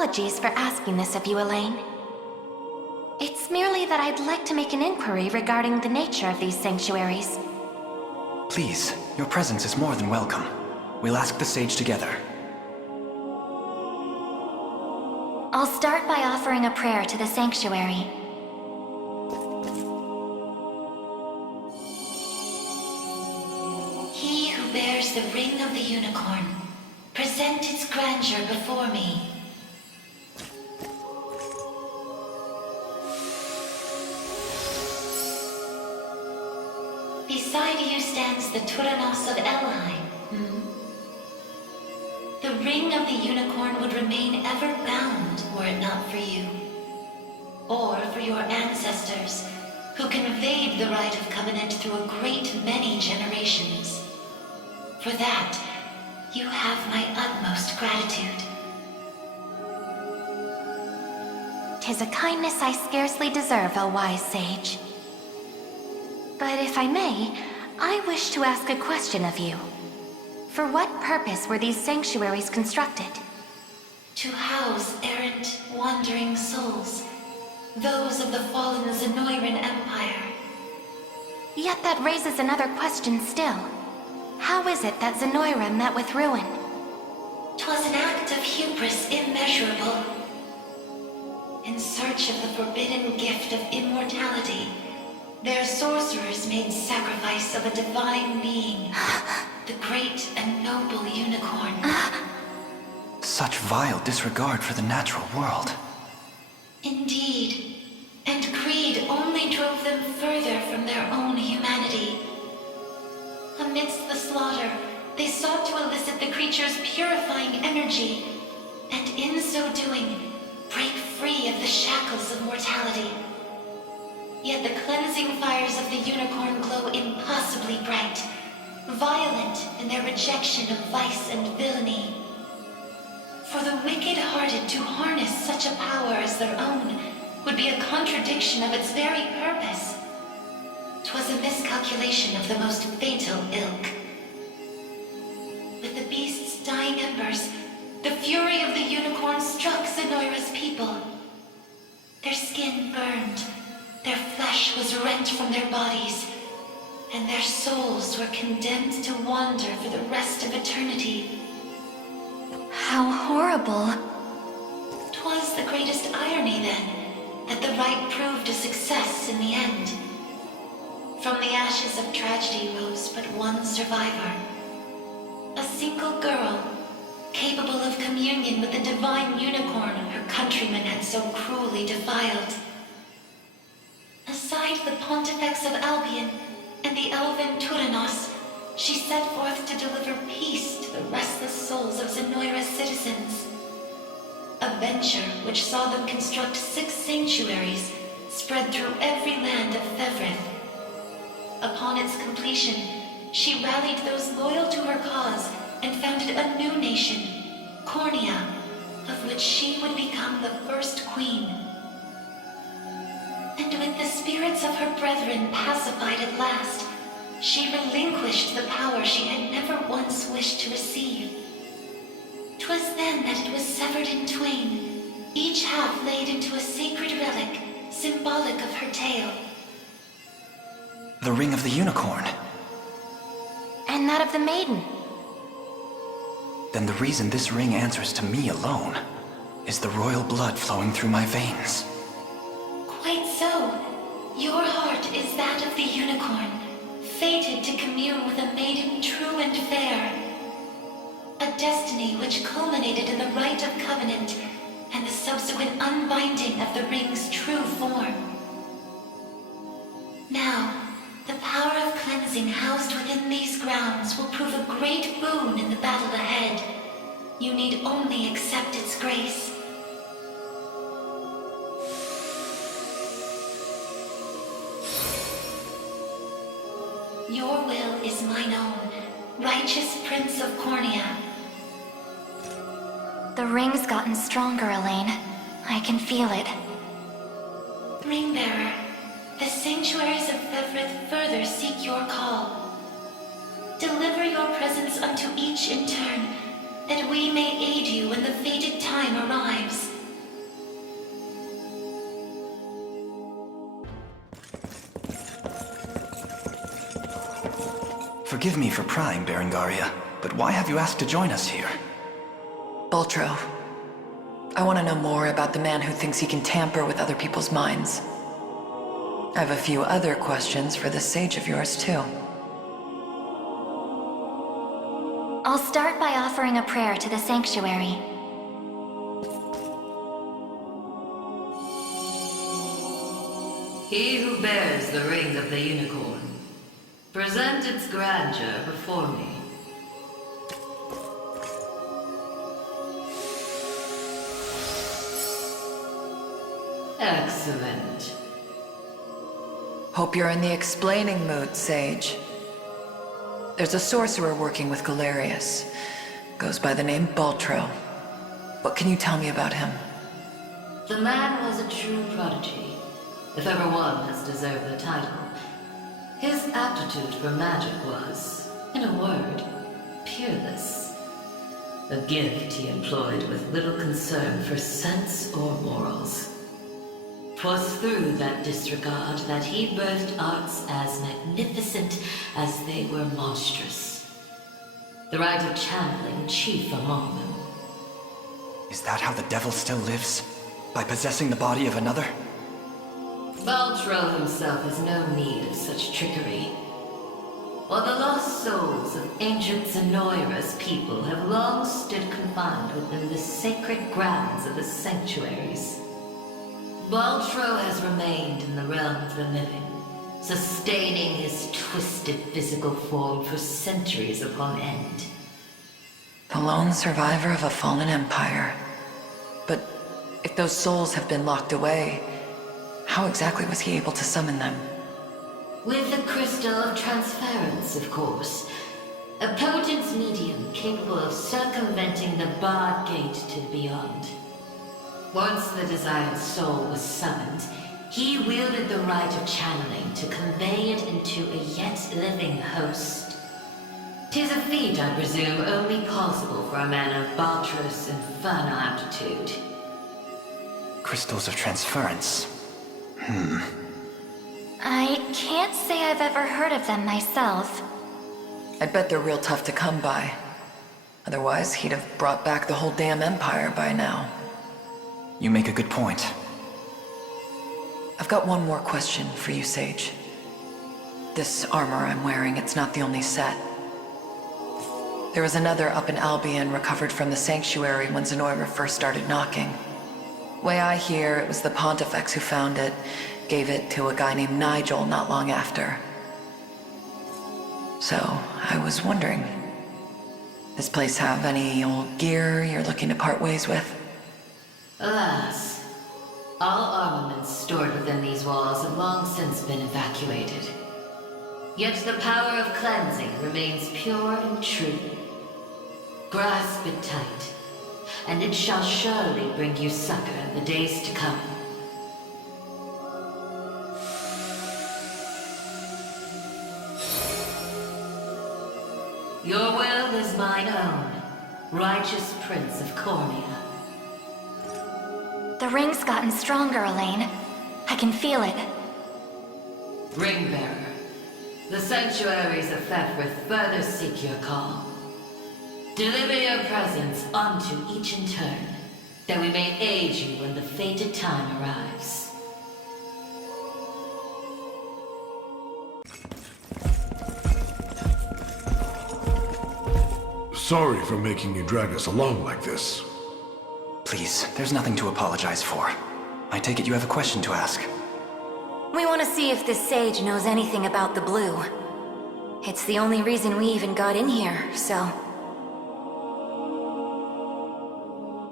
apologies for asking this of you, Elaine. It's merely that I'd like to make an inquiry regarding the nature of these sanctuaries. Please, your presence is more than welcome. We'll ask the sage together. I'll start by offering a prayer to the sanctuary. He who bears the ring of the unicorn, present its grandeur before me. Beside you stands the Tyrannos of Elheim. The ring of the unicorn would remain ever bound were it not for you. Or for your ancestors, who conveyed the rite of covenant through a great many generations. For that, you have my utmost gratitude. 'Tis a kindness I scarcely deserve, O wise sage. But if I may, I wish to ask a question of you. For what purpose were these sanctuaries constructed? To house errant, wandering souls, those of the fallen Zenoiran Empire. Yet that raises another question still. How is it that Zenoira met with ruin? 'Twas an act of hubris immeasurable. In search of the forbidden gift of immortality, their sorcerers made sacrifice of a divine being, the great and noble unicorn. Such vile disregard for the natural world. Indeed. And greed only drove them further from their own humanity. Amidst the slaughter, they sought to elicit the creature's purifying energy, and in so doing, break free of the shackles of mortality. Yet the cleansing fires of the unicorn glow impossibly bright, violent in their rejection of vice and villainy. For the wicked-hearted to harness such a power as their own would be a contradiction of its very purpose. 'Twas a miscalculation of the most fatal ilk. With the beast's dying embers, the fury of the unicorn struck Zenoira's people. Their skin burned, their flesh was rent from their bodies, and their souls were condemned to wander for the rest of eternity. How horrible. 'Twas the greatest irony, then, that the rite proved a success in the end. From the ashes of tragedy rose but one survivor. A single girl, capable of communion with the divine unicorn her countrymen had so cruelly defiled. Aside the Pontifex of Albion and the elven Tyrannos, she set forth to deliver peace to the restless souls of Zenoira's citizens. A venture which saw them construct 6 sanctuaries spread through every land of Fevrith. Upon its completion, she rallied those loyal to her cause and founded a new nation, Cornea, of which she would become the first queen. And with the spirits of her brethren pacified at last, she relinquished the power she had never once wished to receive. 'Twas then that it was severed in twain, each half laid into a sacred relic, symbolic of her tale. The ring of the unicorn. And that of the maiden. Then the reason this ring answers to me alone is the royal blood flowing through my veins. Quite so. Your heart is that of the unicorn, fated to commune with a maiden true and fair. A destiny which culminated in the rite of covenant and the subsequent unbinding of the ring's true form. Now, the power of cleansing housed within these grounds will prove a great boon in the battle ahead. You need only accept its grace. Your will is mine own, righteous Prince of Cornea. The ring's gotten stronger, Elaine. I can feel it. Ringbearer, the sanctuaries of Fevrith further seek your call. Deliver your presence unto each in turn, that we may aid you when the fated time arrives. Forgive me for prying, Berengaria, but why have you asked to join us here? Baltro, I want to know more about the man who thinks he can tamper with other people's minds. I have a few other questions for this sage of yours, too. I'll start by offering a prayer to the sanctuary. He who bears the ring of the unicorn, present its grandeur before me. Excellent. Hope you're in the explaining mood, Sage. There's a sorcerer working with Galerius. Goes by the name Baltro. What can you tell me about him? The man was a true prodigy, if ever one has deserved the title. His aptitude for magic was, in a word, peerless. A gift he employed with little concern for sense or morals. 'Twas through that disregard that he birthed arts as magnificent as they were monstrous. The rite of channeling chief among them. Is that how the devil still lives? By possessing the body of another? Baltro himself has no need of such trickery. While the lost souls of ancient Zenoira's people have long stood confined within the sacred grounds of the sanctuaries, Baltro has remained in the realm of the living, sustaining his twisted physical form for centuries upon end. The lone survivor of a fallen empire. But if those souls have been locked away, how exactly was he able to summon them? With the crystal of transference, of course. A potent medium capable of circumventing the barred gate to the beyond. Once the desired soul was summoned, he wielded the rite of channeling to convey it into a yet living host. 'Tis a feat, I presume, only possible for a man of Baltro's infernal aptitude. Crystals of transference. I can't say I've ever heard of them myself. I bet they're real tough to come by. Otherwise, he'd have brought back the whole damn empire by now. You make a good point. I've got one more question for you, Sage. This armor I'm wearing, it's not the only set. There was another up in Albion recovered from the sanctuary when Zenoira first started knocking. Way I hear, it was the Pontifex who found it, gave it to a guy named Nigel not long after. So, I was wondering, this place have any old gear you're looking to part ways with? Alas, all armaments stored within these walls have long since been evacuated. Yet the power of cleansing remains pure and true. Grasp it tight, and it shall surely bring you succor in the days to come. Your will is mine own, righteous Prince of Cornea. The ring's gotten stronger, Elaine. I can feel it. Ringbearer, the sanctuaries of Fefrith further seek your call. Deliver your presence unto each in turn, that we may aid you when the fated time arrives. Sorry for making you drag us along like this. Please, there's nothing to apologize for. I take it you have a question to ask. We want to see if this sage knows anything about the blue. It's the only reason we even got in here, so...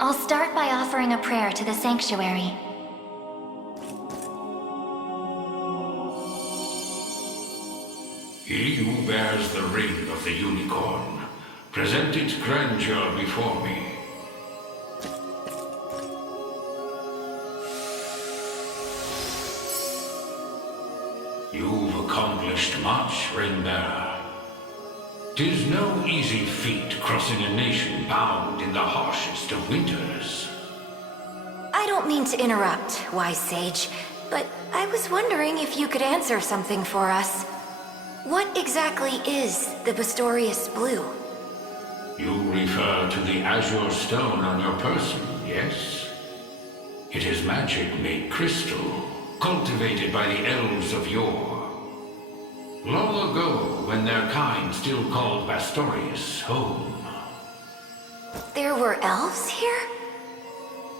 I'll start by offering a prayer to the sanctuary. He who bears the ring of the unicorn, present its grandeur before me. You've accomplished much, Ringbearer. 'Tis no easy feat crossing a nation bound in the harshest of winters. I don't mean to interrupt, wise sage, but I was wondering if you could answer something for us. What exactly is the Bastorius Blue? You refer to the azure stone on your person, yes? It is magic made crystal, cultivated by the elves of yore. Long ago, when their kind still called Bastorius home. There were elves here?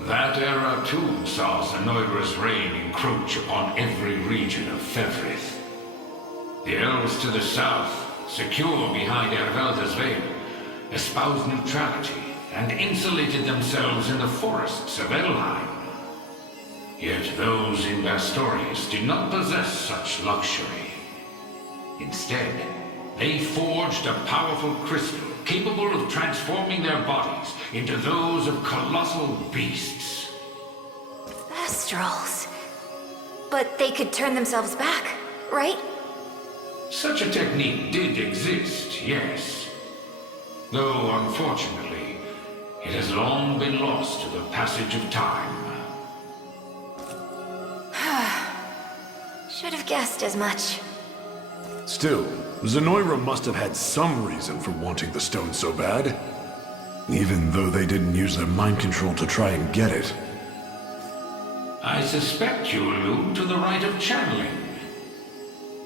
That era too saw Zenoira's reign encroach upon every region of Fevrith. The elves to the south, secure behind Ervelda's veil, espoused neutrality and insulated themselves in the forests of Elheim. Yet those in Bastorius did not possess such luxury. Instead, they forged a powerful crystal capable of transforming their bodies into those of colossal beasts. Astrals. But they could turn themselves back, right? Such a technique did exist, yes. Though, unfortunately, it has long been lost to the passage of time. Should have guessed as much. Still, Zenoira must have had some reason for wanting the stone so bad. Even though they didn't use their mind control to try and get it. I suspect you allude to the rite of channeling.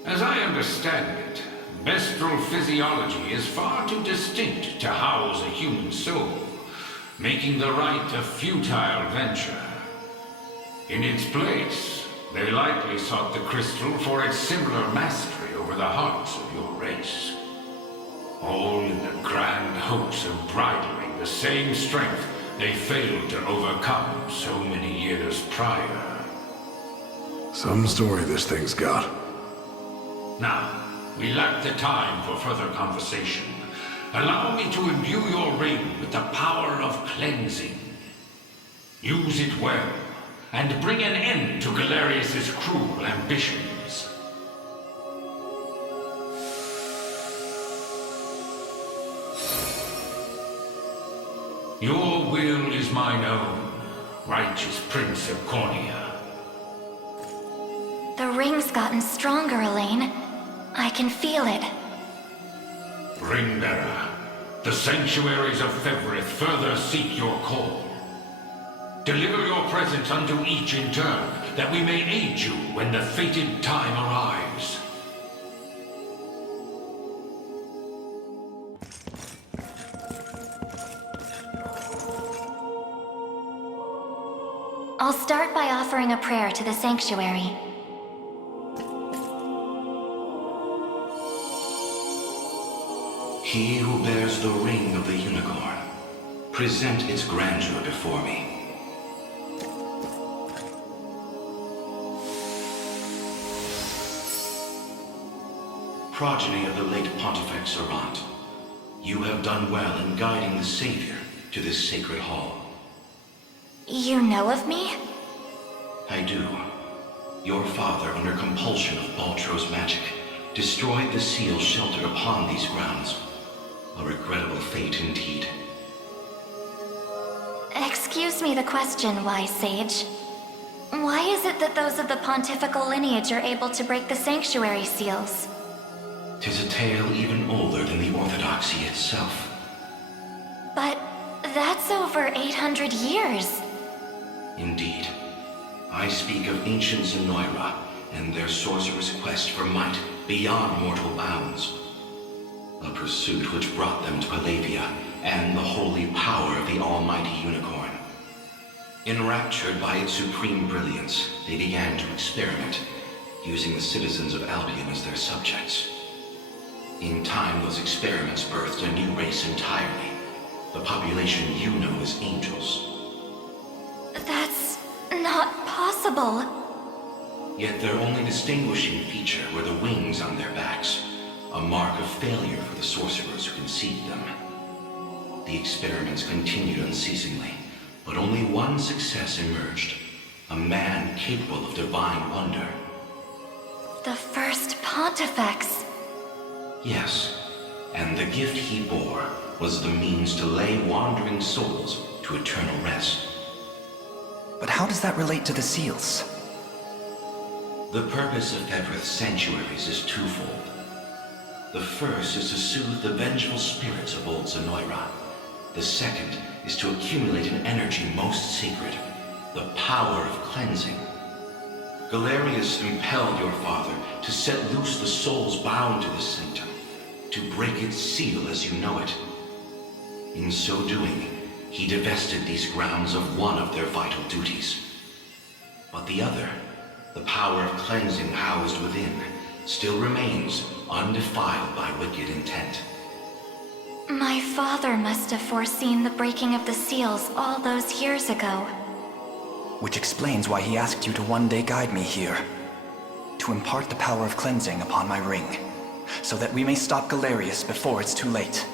As I understand it, Bestral physiology is far too distinct to house a human soul, making the rite a futile venture. In its place, they likely sought the crystal for its similar mastery over the hearts of your race. All in the grand hopes of bridling the same strength they failed to overcome so many years prior. Some story this thing's got. Now, we lack the time for further conversation. Allow me to imbue your ring with the power of cleansing. Use it well, and bring an end to Galerius's cruel ambitions. Your will is mine own, righteous Prince of Cornea. The ring's gotten stronger, Elaine. I can feel it. Ringbearer, the sanctuaries of Fevrith further seek your call. Deliver your presence unto each in turn, that we may aid you when the fated time arrives. I'll start by offering a prayer to the sanctuary. He who bears the ring of the unicorn, present its grandeur before me. Progeny of the late Pontifex Errant, you have done well in guiding the Savior to this sacred hall. You know of me? I do. Your father, under compulsion of Baltro's magic, destroyed the seal sheltered upon these grounds. A regrettable fate indeed. Excuse me the question, wise sage. Why is it that those of the pontifical lineage are able to break the sanctuary seals? 'Tis a tale even older than the Orthodoxy itself. But that's over 800 years. Indeed. I speak of ancient Zenoira and their sorcerer's quest for might beyond mortal bounds. A pursuit which brought them to Palavia and the holy power of the almighty unicorn. Enraptured by its supreme brilliance, they began to experiment, using the citizens of Albion as their subjects. In time, those experiments birthed a new race entirely. The population you know as angels. That's not possible. Yet their only distinguishing feature were the wings on their backs, a mark of failure for the sorcerers who conceived them. The experiments continued unceasingly, but only one success emerged. A man capable of divine wonder. The first Pontifex. Yes, and the gift he bore was the means to lay wandering souls to eternal rest. But how does that relate to the seals? The purpose of Fevrith's sanctuaries is twofold. The first is to soothe the vengeful spirits of old Zenoira. The second is to accumulate an energy most sacred, the power of cleansing. Galerius impelled your father to set loose the souls bound to the sanctum, to break its seal as you know it. In so doing, he divested these grounds of one of their vital duties. But the other, the power of cleansing housed within, still remains undefiled by wicked intent. My father must have foreseen the breaking of the seals all those years ago. Which explains why he asked you to one day guide me here. To impart the power of cleansing upon my ring, so that we may stop Galerius before it's too late.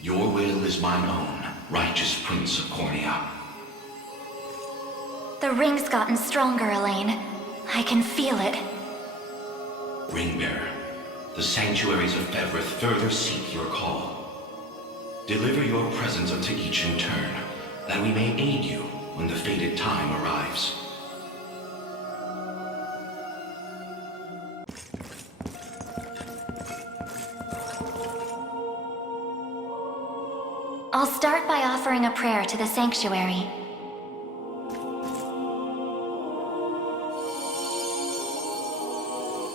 Your will is mine own, righteous Prince of Cornea. The ring's gotten stronger, Elaine. I can feel it. Ringbearer, the sanctuaries of Fevrith further seek your call. Deliver your presence unto each in turn, that we may aid you when the fated time arrives. I'll start by offering a prayer to the sanctuary.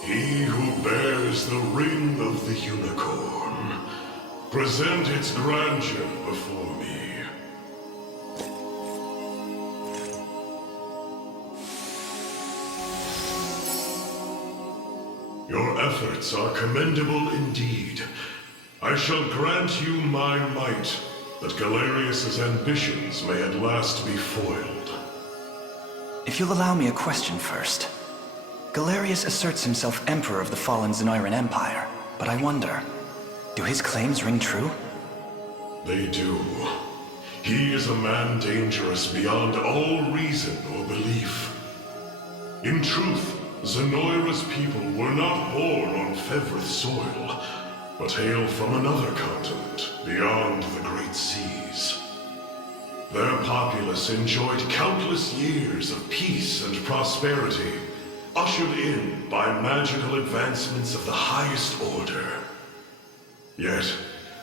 He who bears the ring of the unicorn, present its grandeur before me. Your efforts are commendable indeed. I shall grant you my might, that Galerius's ambitions may at last be foiled. If you'll allow me a question first. Galerius asserts himself Emperor of the fallen Zenoiran Empire, but I wonder, do his claims ring true? They do. He is a man dangerous beyond all reason or belief. In truth, Zenoira's people were not born on Fevrith soil, but hail from another continent beyond the great seas. Their populace enjoyed countless years of peace and prosperity, ushered in by magical advancements of the highest order. Yet,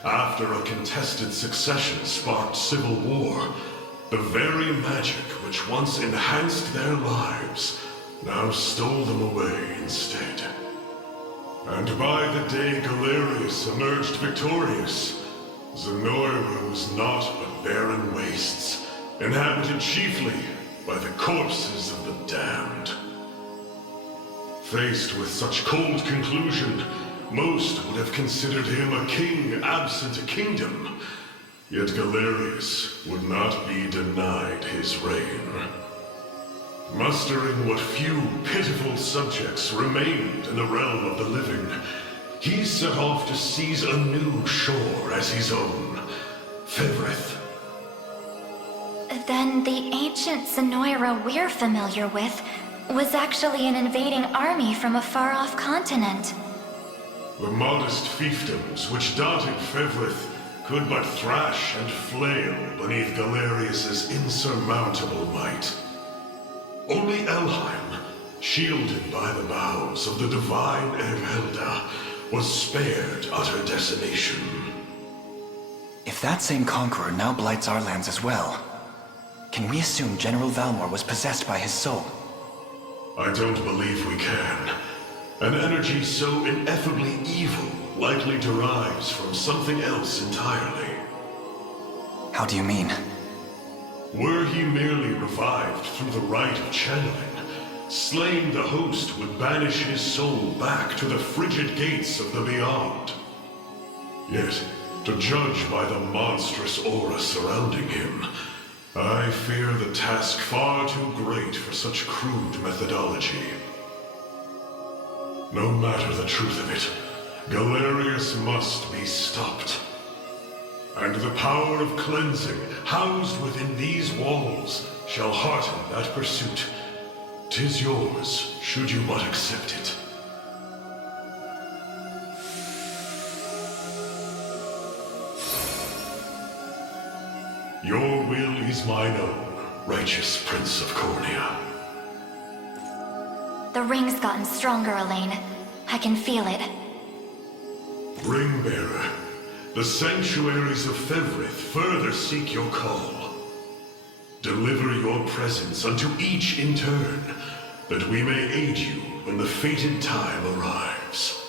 after a contested succession sparked civil war, the very magic which once enhanced their lives now stole them away instead. And by the day Galerius emerged victorious, Zenoira was naught but barren wastes, inhabited chiefly by the corpses of the damned. Faced with such cold conclusion, most would have considered him a king absent a kingdom. Yet Galerius would not be denied his reign. Mustering what few pitiful subjects remained in the realm of the living, he set off to seize a new shore as his own, Fevrith. Then the ancient Zenoira we're familiar with was actually an invading army from a far-off continent. The modest fiefdoms which dotted Fevrith could but thrash and flail beneath Galerius's insurmountable might. Only Elheim, shielded by the boughs of the divine Erelda, was spared utter decimation. If that same conqueror now blights our lands as well, can we assume General Valmor was possessed by his soul? I don't believe we can. An energy so ineffably evil likely derives from something else entirely. How do you mean? Were he merely revived through the rite of channeling, slaying the host would banish his soul back to the frigid gates of the beyond. Yet, to judge by the monstrous aura surrounding him, I fear the task far too great for such crude methodology. No matter the truth of it, Galerius must be stopped. And the power of cleansing housed within these walls shall hearten that pursuit. 'Tis yours, should you but accept it. Your will is mine own, righteous Prince of Cornea. The ring's gotten stronger, Elaine. I can feel it. Ringbearer, the sanctuaries of Fevrith further seek your call. Deliver your presence unto each in turn, that we may aid you when the fated time arrives.